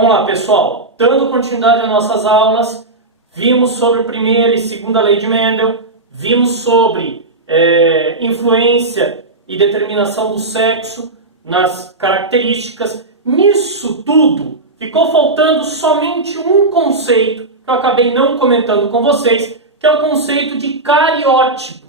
Vamos lá, pessoal. Dando continuidade às nossas aulas, vimos sobre a primeira e segunda lei de Mendel, vimos sobre influência e determinação do sexo nas características. Nisso tudo, ficou faltando somente um conceito que eu acabei não comentando com vocês, que é o conceito de cariótipo.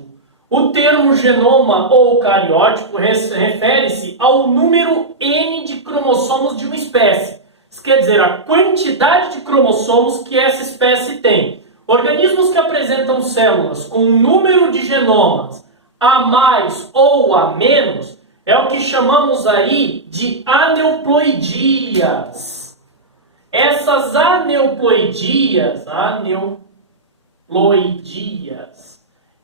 O termo genoma ou cariótipo refere-se ao número N de cromossomos de uma espécie. Isso quer dizer, a quantidade de cromossomos que essa espécie tem. Organismos que apresentam células com um número de genomas a mais ou a menos é o que chamamos aí de aneuploidias. Essas aneuploidias,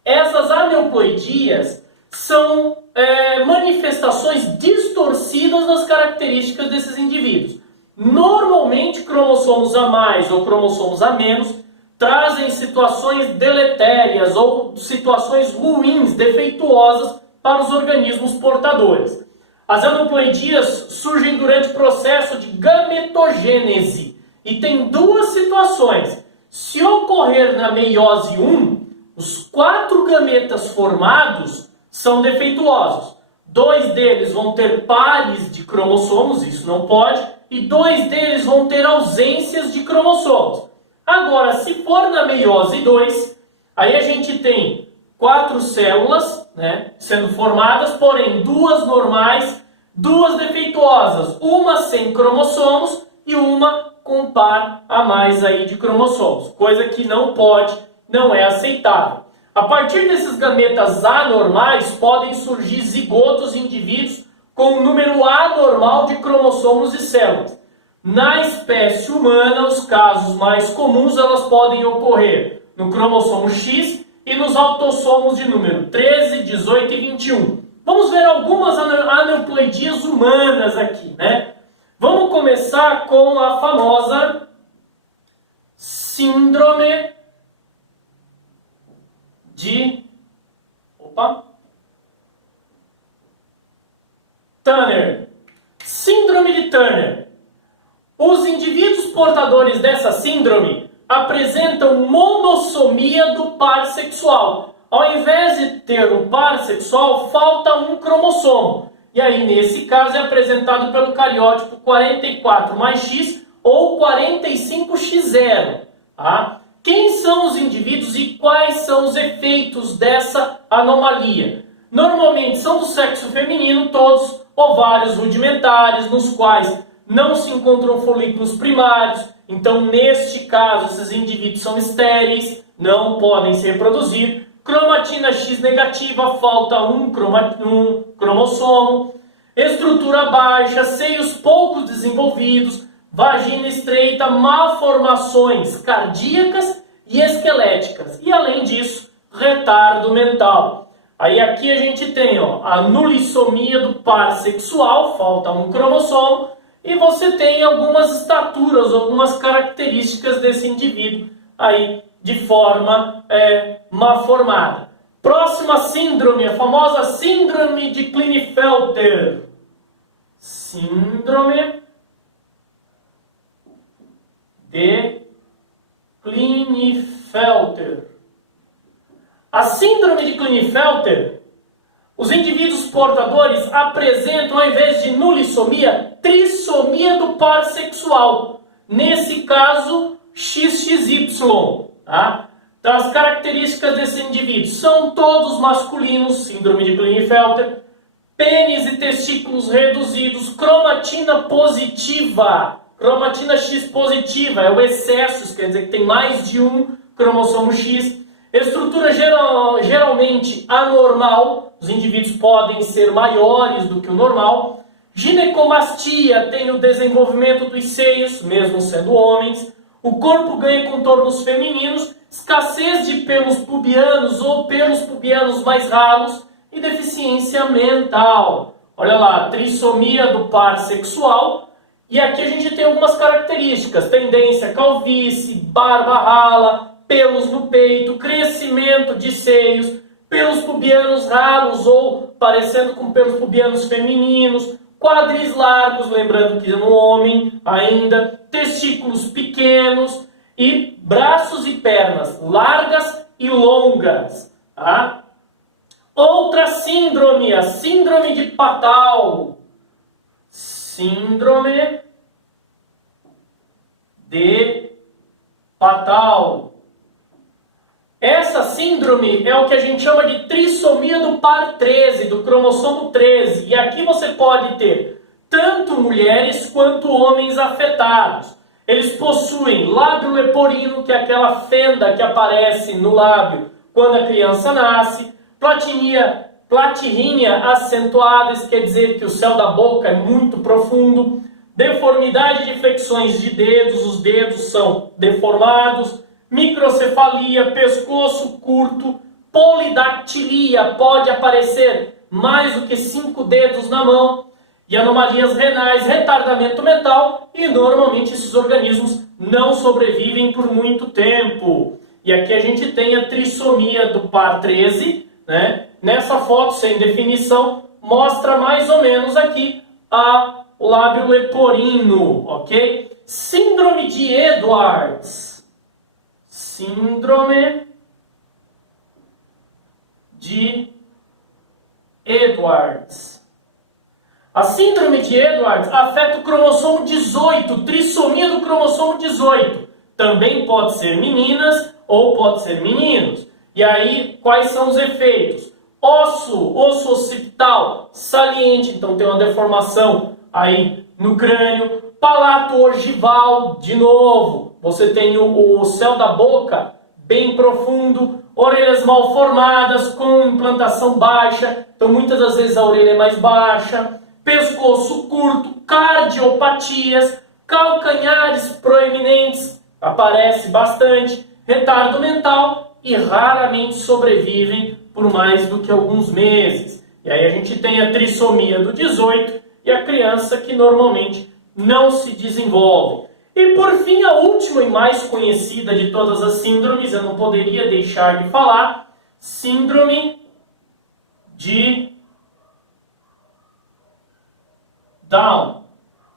essas aneuploidias são manifestações distorcidas das características desses indivíduos. Normalmente, cromossomos a mais ou cromossomos a menos trazem situações deletérias ou situações ruins, defeituosas para os organismos portadores. As aneuploidias surgem durante o processo de gametogênese e tem duas situações. Se ocorrer na meiose 1, os 4 gametas formados são defeituosos. 2 deles vão ter pares de cromossomos, isso não pode, e 2 deles vão ter ausências de cromossomos. Agora, se for na meiose 2, aí a gente tem 4 células, sendo formadas, porém 2 normais, 2 defeituosas, uma sem cromossomos e uma com par a mais aí de cromossomos, coisa que não pode, não é aceitável. A partir desses gametas anormais, podem surgir zigotos indivíduos com um número anormal de cromossomos e células. Na espécie humana, os casos mais comuns elas podem ocorrer no cromossomo X e nos autossomos de número 13, 18 e 21. Vamos ver algumas aneuploidias humanas aqui, Vamos começar com a famosa síndrome de Turner. Síndrome de Turner. Os indivíduos portadores dessa síndrome apresentam monossomia do par sexual. Ao invés de ter um par sexual, falta um cromossomo. E aí, nesse caso, é apresentado pelo cariótipo 44 mais X ou 45X0. Quem são os indivíduos e quais são os efeitos dessa anomalia? Normalmente são do sexo feminino, todos ovários rudimentares, nos quais não se encontram folículos primários. Então, neste caso, esses indivíduos são estéreis, não podem se reproduzir. Cromatina X negativa, falta um cromossomo. Estrutura baixa, seios pouco desenvolvidos, vagina estreita, malformações cardíacas e esqueléticas. E, além disso, retardo mental. Aí aqui a gente tem a nulissomia do par sexual, falta um cromossomo. E você tem algumas estaturas, algumas características desse indivíduo aí de forma mal formada. Próxima síndrome, a famosa síndrome de Klinefelter. Síndrome de Klinefelter. A síndrome de Klinefelter, os indivíduos portadores apresentam, ao invés de nulissomia, trissomia do par sexual. Nesse caso, XXY. Então, as características desse indivíduo são todos masculinos, síndrome de Klinefelter, pênis e testículos reduzidos, cromatina positiva, cromatina X positiva, é o excesso, isso quer dizer que tem mais de um cromossomo X, estrutura geralmente anormal, os indivíduos podem ser maiores do que o normal, ginecomastia, tem o desenvolvimento dos seios, mesmo sendo homens, o corpo ganha contornos femininos, escassez de pelos pubianos ou pelos pubianos mais ralos e deficiência mental. Olha lá, trissomia do par sexual. E aqui a gente tem algumas características. Tendência à calvície, barba rala, pelos no peito, crescimento de seios, pelos pubianos ralos ou parecendo com pelos pubianos femininos, quadris largos, lembrando que no homem ainda, testículos pequenos e braços e pernas largas e longas. Tá? Outra síndrome, a síndrome de Patal. Síndrome de Patal. Essa síndrome é o que a gente chama de trissomia do par 13, do cromossomo 13. E aqui você pode ter tanto mulheres quanto homens afetados. Eles possuem lábio leporino, que é aquela fenda que aparece no lábio quando a criança nasce, platirrínia acentuada, isso quer dizer que o céu da boca é muito profundo, deformidade de flexões de dedos, os dedos são deformados, microcefalia, pescoço curto, polidactilia, pode aparecer mais do que 5 dedos na mão, e anomalias renais, retardamento mental, e normalmente esses organismos não sobrevivem por muito tempo. E aqui a gente tem a trissomia do par 13, né? Nessa foto, sem definição, mostra mais ou menos aqui o lábio leporino, ok? Síndrome de Edwards. Síndrome de Edwards. A síndrome de Edwards afeta o cromossomo 18, trissomia do cromossomo 18. Também pode ser meninas ou pode ser meninos. E aí, quais são os efeitos? Osso occipital saliente, então tem uma deformação aí no crânio. Palato ogival, de novo, você tem o céu da boca bem profundo. Orelhas mal formadas, com implantação baixa, então muitas das vezes a orelha é mais baixa. Pescoço curto, cardiopatias, calcanhares proeminentes, aparece bastante, retardo mental e raramente sobrevivem por mais do que alguns meses. E aí a gente tem a trissomia do 18 e a criança que normalmente não se desenvolve. E por fim, a última e mais conhecida de todas as síndromes, eu não poderia deixar de falar, síndrome de Down.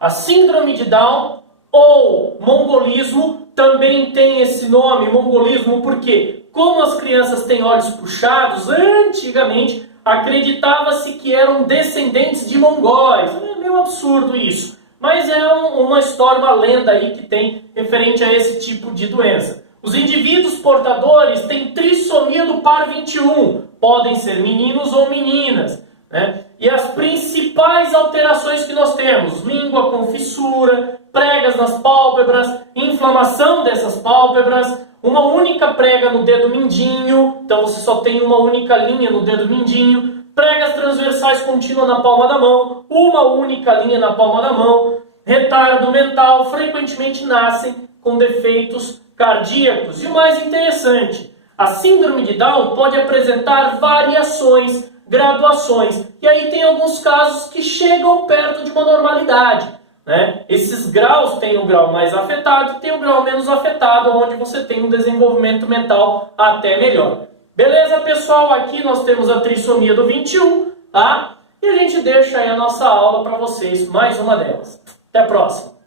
A síndrome de Down ou mongolismo também tem esse nome, mongolismo, porque como as crianças têm olhos puxados, antigamente acreditava-se que eram descendentes de mongóis. É meio absurdo isso, mas é uma história, uma lenda aí que tem referente a esse tipo de doença. Os indivíduos portadores têm trissomia do par 21, podem ser meninos ou meninas, né? E as principais alterações que nós temos: língua com fissura, pregas nas pálpebras, inflamação dessas pálpebras, uma única prega no dedo mindinho, então você só tem uma única linha no dedo mindinho, pregas transversais contínuas na palma da mão, uma única linha na palma da mão, retardo mental, frequentemente nascem com defeitos cardíacos. E o mais interessante, a síndrome de Down pode apresentar variações, graduações, e aí tem alguns casos que chegam perto de uma normalidade, né? Esses graus, tem o grau mais afetado e tem o grau menos afetado, onde você tem um desenvolvimento mental até melhor. Beleza, pessoal? Aqui nós temos a trissomia do 21, tá? E a gente deixa aí a nossa aula para vocês, mais uma delas. Até a próxima!